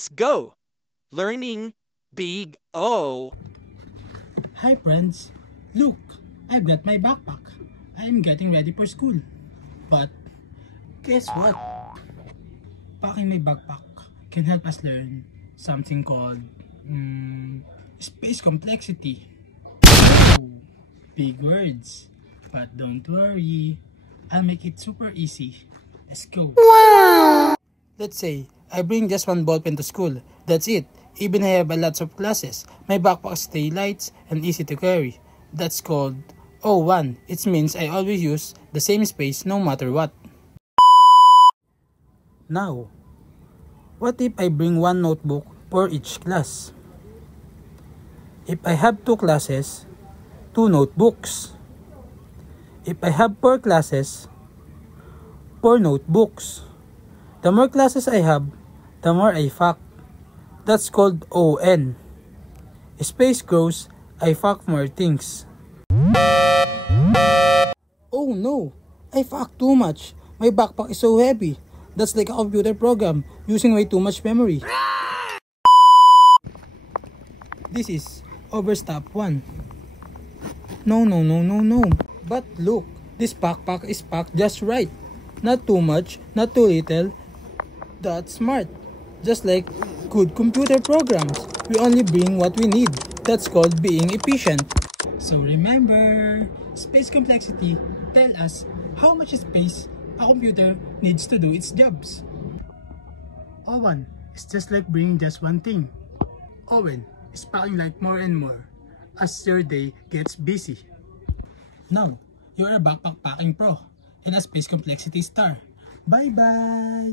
Let's go! Learning Big O. Hi friends, look, I've got my backpack. I'm getting ready for school. But guess what? Packing my backpack can help us learn something called space complexity. Oh, big words. But don't worry, I'll make it super easy. Let's go. Wow! Let's say I bring just one ball pen to school. That's it. Even I have a lots of classes. My backpack stay light and easy to carry. That's called O1. It means I always use the same space no matter what. Now, what if I bring one notebook for each class? If I have 2 classes, 2 notebooks. If I have 4 classes, 4 notebooks. The more classes I have, the more I pack. That's called ON. Space grows, I pack more things. Oh no, I packed too much. My backpack is so heavy. That's like a computer program using way too much memory. This is overstep 1. No. But look, this backpack is packed just right. Not too much, not too little. That's smart. Just like good computer programs, we only bring what we need. That's called being efficient. So remember, space complexity tell us how much space a computer needs to do its jobs. O1 is just like bringing just one thing. Owen is packing like more and more as your day gets busy. Now, you're a backpack packing pro and a space complexity star. Bye bye!